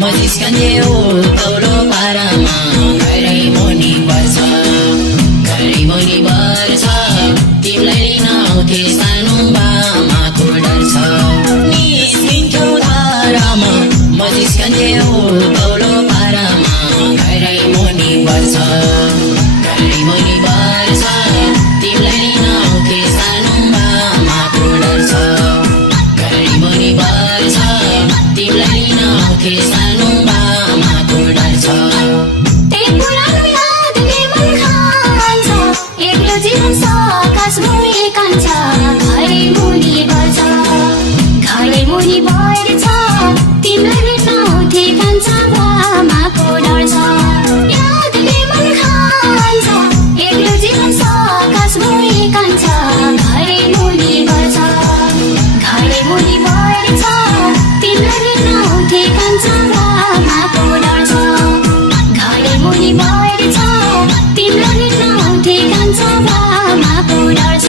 जिस्कन्थ्यो तौलो पारामा घरै मुनि पर्छ घरै मुनि पर्छ तिमीलाई लिन आउँथे सानो बामाको डर छ निस्किन्थ्यो धारामा जिस्कन्थ्यो तौलो पारामा घरै मुनि पर्छ घरै मुनि पर्छ तिमीलाई लिन आउँथे सानो बामाको डर छ घरै मुनि पर्छ तिमीलाई लिन आउँथे